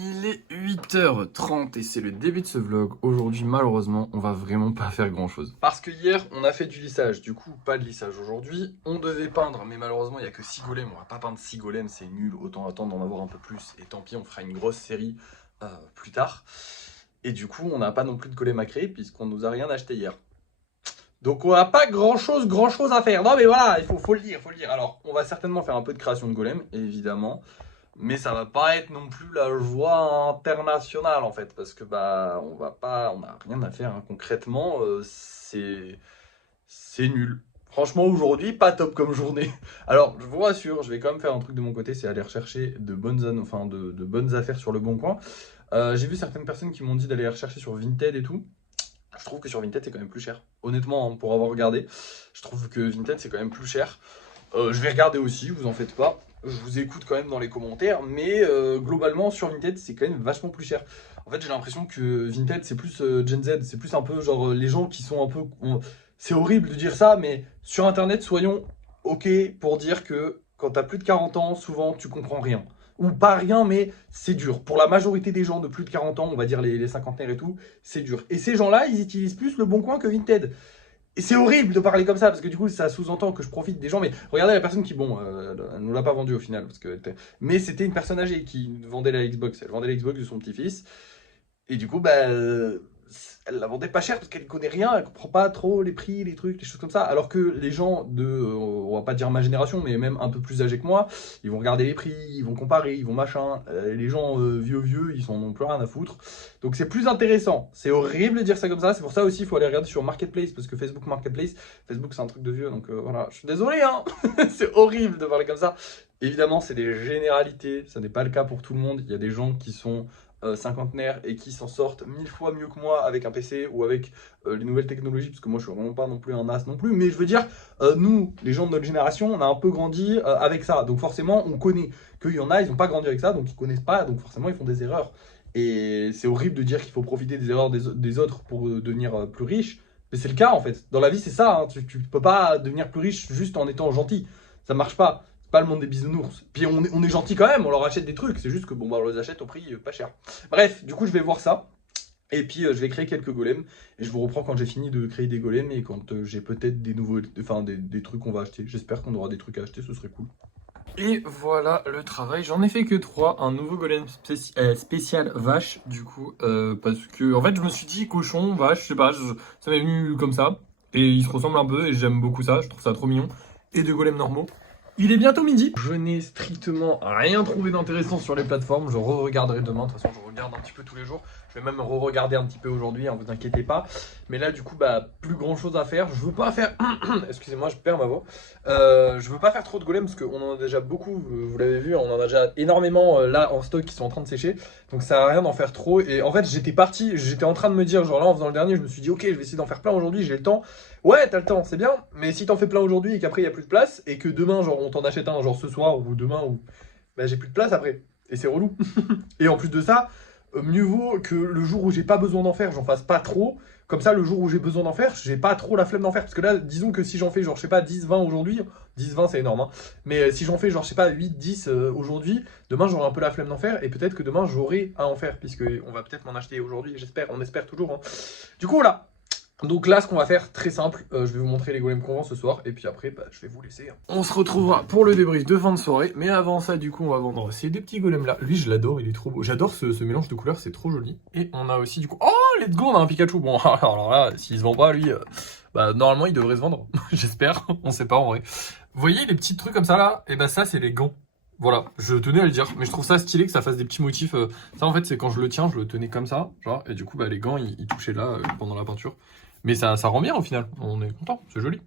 Il est 8h30 et c'est le début de ce vlog. Aujourd'hui, malheureusement, on va vraiment pas faire grand chose. Parce que hier, on a fait du lissage. Du coup, pas de lissage aujourd'hui. On devait peindre, mais malheureusement, il n'y a que 6 golems. On va pas peindre 6 golems, c'est nul. Autant attendre d'en avoir un peu plus. Et tant pis, on fera une grosse série plus tard. Et du coup, on n'a pas non plus de golems à créer puisqu'on nous a rien acheté hier. Donc on n'a pas grand chose à faire. Non mais voilà, faut le dire, Alors, on va certainement faire un peu de création de golem, évidemment. Mais ça va pas être non plus la joie internationale en fait. Parce que bah on n'a rien à faire hein. Concrètement, c'est nul. Franchement aujourd'hui, pas top comme journée. Alors je vous rassure, je vais quand même faire un truc de mon côté, c'est aller rechercher de bonnes affaires sur le bon coin. J'ai vu certaines personnes qui m'ont dit d'aller rechercher sur Vinted et tout. Je trouve que sur Vinted c'est quand même plus cher. Honnêtement, hein, pour avoir regardé, je trouve que Vinted c'est quand même plus cher. Je vais regarder aussi, vous en faites pas. Je vous écoute quand même dans les commentaires, mais globalement sur Vinted c'est quand même vachement plus cher. En fait j'ai l'impression que Vinted c'est plus Gen Z, c'est plus un peu genre les gens qui sont un peu... C'est horrible de dire ça, mais sur internet soyons ok pour dire que quand t'as plus de 40 ans, souvent tu comprends rien. Ou pas rien, mais c'est dur. Pour la majorité des gens de plus de 40 ans, on va dire les cinquantenaires et tout, c'est dur. Et ces gens-là, ils utilisent plus le bon coin que Vinted. Et c'est horrible de parler comme ça, parce que du coup, ça sous-entend que je profite des gens. Mais regardez la personne qui, bon, elle nous l'a pas vendu au final. Mais c'était une personne âgée qui vendait la Xbox. Elle vendait la Xbox de son petit-fils. Et du coup, bah, elle la vendait pas cher parce qu'elle ne connaît rien, elle comprend pas trop les prix, les trucs, les choses comme ça. Alors que les gens de, on va pas dire ma génération, mais même un peu plus âgés que moi, ils vont regarder les prix, ils vont comparer, ils vont machin. Les gens vieux, ils s'en ont plus rien à foutre. Donc c'est plus intéressant. C'est horrible de dire ça comme ça. C'est pour ça aussi, il faut aller regarder sur Marketplace parce que Facebook Marketplace, Facebook c'est un truc de vieux. Donc voilà, je suis désolé, hein. C'est horrible de parler comme ça. Évidemment, c'est des généralités. Ça n'est pas le cas pour tout le monde. Il y a des gens qui sont cinquantenaires et qui s'en sortent 1000 fois mieux que moi avec un PC ou avec les nouvelles technologies, parce que moi je suis vraiment pas non plus un as non plus, mais je veux dire, nous, les gens de notre génération, on a un peu grandi avec ça, donc forcément on connaît qu'il y en a, ils n'ont pas grandi avec ça, donc ils connaissent pas, donc forcément ils font des erreurs. Et c'est horrible de dire qu'il faut profiter des erreurs des autres pour devenir plus riche, mais c'est le cas en fait. Dans la vie c'est ça, hein. Tu peux pas devenir plus riche juste en étant gentil, ça marche pas. Pas le monde des bisounours. Puis on est gentil quand même, on leur achète des trucs. C'est juste que bon, bah, on les achète au prix pas cher. Bref, du coup, je vais voir ça. Et puis, je vais créer quelques golems. Et je vous reprends quand j'ai fini de créer des golems et quand j'ai peut-être des nouveaux, enfin des trucs qu'on va acheter. J'espère qu'on aura des trucs à acheter, ce serait cool. Et voilà le travail. J'en ai fait que 3. Un nouveau golem spécial vache, du coup. Parce que, en fait, je me suis dit cochon, vache, je sais pas, ça m'est venu comme ça. Et ils se ressemblent un peu et j'aime beaucoup ça. Je trouve ça trop mignon. Et deux golems normaux. Il est bientôt midi. Je n'ai strictement rien trouvé d'intéressant sur les plateformes. Je re-regarderai demain. De toute façon, je regarde un petit peu tous les jours. Je vais même re-regarder un petit peu aujourd'hui, hein, vous inquiétez pas. Mais là, du coup, bah, plus grand chose à faire. Je veux pas faire... Excusez-moi, je perds ma voix. Je veux pas faire trop de golems parce qu'on en a déjà beaucoup. Vous l'avez vu, on en a déjà énormément là en stock qui sont en train de sécher. Donc ça sert à rien d'en faire trop. Et en fait, j'étais en train de me dire, genre là, en faisant le dernier, je me suis dit, ok, je vais essayer d'en faire plein aujourd'hui, j'ai le temps. Ouais, t'as le temps, c'est bien, mais si t'en fais plein aujourd'hui et qu'après il y a plus de place, et que demain, genre, on t'en achète un, genre ce soir ou demain, ou bah, j'ai plus de place après. Et c'est relou. Et en plus de ça, mieux vaut que le jour où j'ai pas besoin d'en faire, j'en fasse pas trop. Comme ça, le jour où j'ai besoin d'en faire, j'ai pas trop la flemme d'en faire. Parce que là, disons que si j'en fais, genre, je sais pas, 10, 20 aujourd'hui, 10, 20 c'est énorme, hein. Mais si j'en fais, genre, je sais pas, 8, 10 aujourd'hui, demain j'aurai un peu la flemme d'en faire. Et peut-être que demain j'aurai à en faire, puisque on va peut-être m'en acheter aujourd'hui, j'espère, on espère toujours, hein. Du coup, voilà. Donc là, ce qu'on va faire, très simple, je vais vous montrer les golems qu'on vend ce soir, et puis après, bah, je vais vous laisser, hein. On se retrouvera pour le débrief de fin de soirée, mais avant ça, du coup, on va vendre ces deux petits golems là. Lui, je l'adore, il est trop beau. J'adore ce mélange de couleurs, c'est trop joli. Et on a aussi, du coup, oh, let's go, on a un Pikachu. Bon, alors là, s'il se vend pas, lui, bah, normalement, il devrait se vendre, j'espère, on sait pas en vrai. Vous voyez les petits trucs comme ça là? Et bah ça, c'est les gants. Voilà, je tenais à le dire, mais je trouve ça stylé que ça fasse des petits motifs. Ça, en fait, c'est quand je le tiens, je le tenais comme ça, genre, et du coup, bah, les gants, ils touchaient là pendant la peinture. Mais ça rend bien au final, on est content, c'est joli.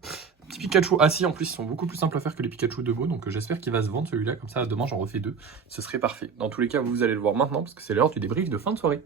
Petit Pikachu assis en plus, ils sont beaucoup plus simples à faire que les Pikachu de Beau, donc j'espère qu'il va se vendre celui-là, comme ça demain j'en refais deux, ce serait parfait. Dans tous les cas, vous allez le voir maintenant, parce que c'est l'heure du débrief de fin de soirée.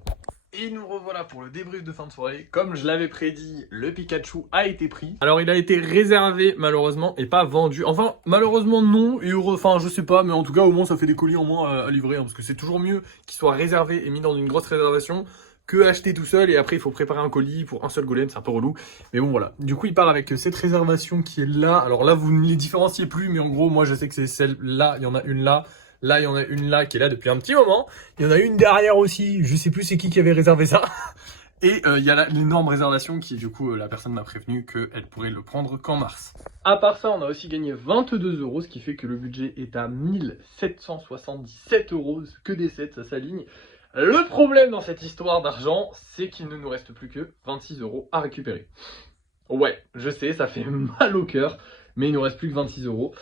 Et nous revoilà pour le débrief de fin de soirée. Comme je l'avais prédit, le Pikachu a été pris. Alors il a été réservé malheureusement et pas vendu. Enfin malheureusement non, et enfin je sais pas, mais en tout cas au moins ça fait des colis en moins à livrer, hein, parce que c'est toujours mieux qu'il soit réservé et mis dans une grosse réservation que acheter tout seul et après il faut préparer un colis pour un seul golem, c'est un peu relou. Mais bon voilà, du coup il part avec cette réservation qui est là. Alors là vous ne les différenciez plus, mais en gros moi je sais que c'est celle-là, il y en a une là, Là, il y en a une là qui est là depuis un petit moment. Il y en a une derrière aussi. Je sais plus c'est qui avait réservé ça. Et il y a l'énorme réservation qui, du coup, la personne m'a prévenu qu'elle pourrait le prendre qu'en mars. À part ça, on a aussi gagné 22 euros, ce qui fait que le budget est à 1777 euros. Que des 7, ça s'aligne. Le problème dans cette histoire d'argent, c'est qu'il ne nous reste plus que 26 euros à récupérer. Ouais, je sais, ça fait mal au cœur, mais il nous reste plus que 26 euros.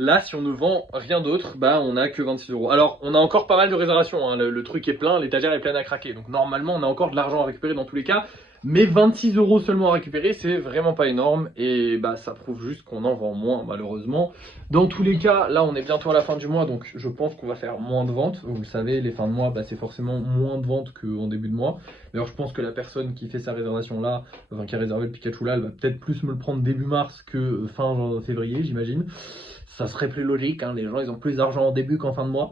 Là, si on ne vend rien d'autre, bah on a que 26 euros. Alors, on a encore pas mal de réservations, hein. Le truc est plein, l'étagère est pleine à craquer. Donc normalement, on a encore de l'argent à récupérer dans tous les cas. Mais 26 euros seulement à récupérer, c'est vraiment pas énorme. Et bah ça prouve juste qu'on en vend moins, malheureusement. Dans tous les cas, là, on est bientôt à la fin du mois, donc je pense qu'on va faire moins de ventes. Vous le savez, les fins de mois, bah, c'est forcément moins de ventes qu'en début de mois. D'ailleurs, je pense que la personne qui fait sa réservation là, enfin qui a réservé le Pikachu là, elle va peut-être plus me le prendre début mars que fin février, j'imagine. Ça serait plus logique, hein, les gens ils ont plus d'argent en début qu'en fin de mois.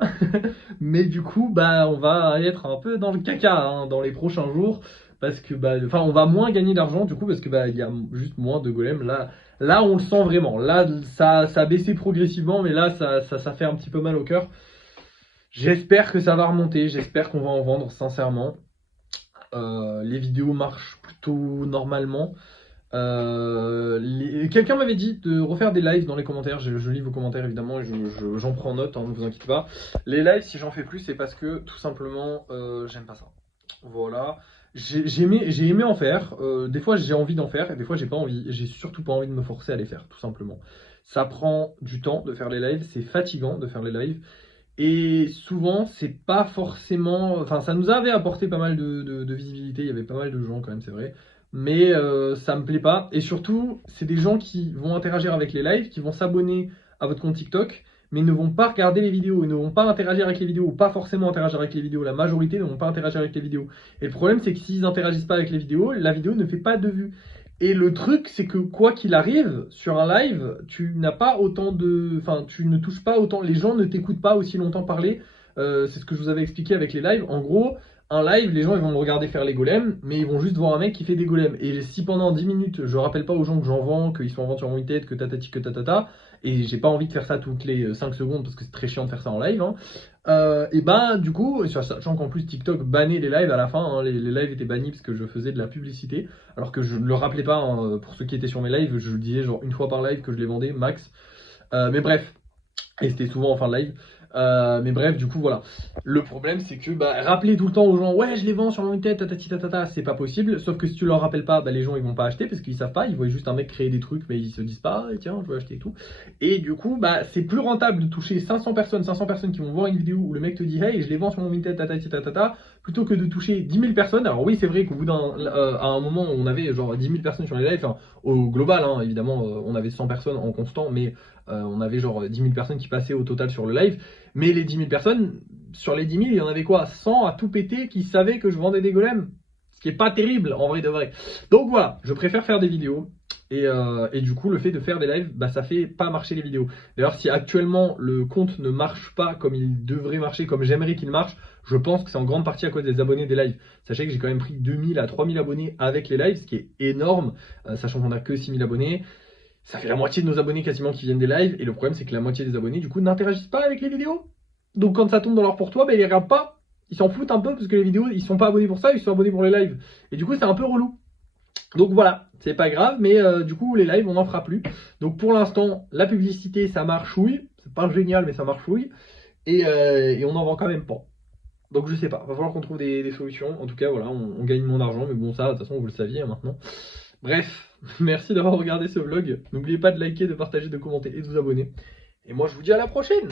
Mais du coup, bah on va être un peu dans le caca hein, dans les prochains jours. Parce que bah, enfin, on va moins gagner d'argent du coup parce que bah il y a juste moins de golems. Là on le sent vraiment. Là ça a baissé progressivement, mais là ça fait un petit peu mal au cœur. J'espère que ça va remonter, j'espère qu'on va en vendre sincèrement. Les vidéos marchent plutôt normalement. Quelqu'un m'avait dit de refaire des lives dans les commentaires. Je lis vos commentaires évidemment et j'en prends note, hein, ne vous inquiétez pas. Les lives, si j'en fais plus, c'est parce que tout simplement j'aime pas ça. Voilà. J'ai aimé en faire. Des fois j'ai envie d'en faire et des fois j'ai pas envie. J'ai surtout pas envie de me forcer à les faire, tout simplement. Ça prend du temps de faire les lives, c'est fatigant de faire les lives. Et souvent, c'est pas forcément. Enfin, ça nous avait apporté pas mal de visibilité. Il y avait pas mal de gens, quand même, c'est vrai. Mais ça me plaît pas. Et surtout, c'est des gens qui vont interagir avec les lives, qui vont s'abonner à votre compte TikTok, mais ne vont pas regarder les vidéos, ils ne vont pas interagir avec les vidéos, ou pas forcément interagir avec les vidéos. La majorité ne vont pas interagir avec les vidéos. Et le problème, c'est que s'ils n'interagissent pas avec les vidéos, la vidéo ne fait pas de vues. Et le truc, c'est que quoi qu'il arrive, sur un live, tu n'as pas autant de. Enfin, tu ne touches pas autant. Les gens ne t'écoutent pas aussi longtemps parler. C'est ce que je vous avais expliqué avec les lives. En gros, un live, les gens ils vont me regarder faire les golems, mais ils vont juste voir un mec qui fait des golems. Et si pendant 10 minutes, je rappelle pas aux gens que j'en vends, qu'ils sont en vente sur mon tête, que tatati, que tatata, et j'ai pas envie de faire ça toutes les 5 secondes parce que c'est très chiant de faire ça en live, hein, et ben du coup, sachant qu'en plus TikTok bannait les lives à la fin, hein, les lives étaient bannis parce que je faisais de la publicité, alors que je ne le rappelais pas, hein, pour ceux qui étaient sur mes lives, je le disais genre une fois par live que je les vendais max. Mais bref, et c'était souvent en fin de live. Mais bref, du coup, voilà. Le problème, c'est que bah, rappeler tout le temps aux gens, ouais, je les vends sur mon tête, tatati tatata, c'est pas possible. Sauf que si tu leur rappelles pas, bah, les gens ils vont pas acheter parce qu'ils savent pas. Ils voient juste un mec créer des trucs, mais ils se disent pas, ah, tiens, je veux acheter et tout. Et du coup, bah, c'est plus rentable de toucher 500 personnes qui vont voir une vidéo où le mec te dit, hey, je les vends sur mon tête, tatati tatata, plutôt que de toucher 10 000 personnes. Alors, oui, c'est vrai qu'au bout à un moment, on avait genre 10 000 personnes sur les lives. Enfin, au global, hein, évidemment, on avait 100 personnes en constant, mais on avait genre 10 000 personnes qui passaient au total sur le live. Mais les 10 000 personnes, sur les 10 000, il y en avait quoi 100 à tout péter qui savaient que je vendais des golems. Ce qui est pas terrible en vrai de vrai. Donc voilà, je préfère faire des vidéos. Et du coup, le fait de faire des lives, bah, ça fait pas marcher les vidéos. D'ailleurs, si actuellement le compte ne marche pas comme il devrait marcher, comme j'aimerais qu'il marche, je pense que c'est en grande partie à cause des abonnés des lives. Sachez que j'ai quand même pris 2000 à 3000 abonnés avec les lives, ce qui est énorme, sachant qu'on a que 6000 abonnés. Ça fait la moitié de nos abonnés quasiment qui viennent des lives. Et le problème, c'est que la moitié des abonnés, du coup, n'interagissent pas avec les vidéos. Donc quand ça tombe dans leur pour toi, bah, ils les regardent pas. Ils s'en foutent un peu parce que les vidéos, ils sont pas abonnés pour ça, ils sont abonnés pour les lives. Et du coup, c'est un peu relou. Donc voilà, c'est pas grave, mais du coup, les lives, on n'en fera plus. Donc pour l'instant, la publicité, ça marchouille. C'est pas génial, mais ça marchouille. Et on n'en vend quand même pas. Donc je sais pas, va falloir qu'on trouve des solutions. En tout cas, voilà, on gagne mon argent, mais bon, ça, de toute façon, vous le saviez hein, maintenant. Bref, merci d'avoir regardé ce vlog. N'oubliez pas de liker, de partager, de commenter et de vous abonner. Et moi, je vous dis à la prochaine!